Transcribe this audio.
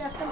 చేస్తాం.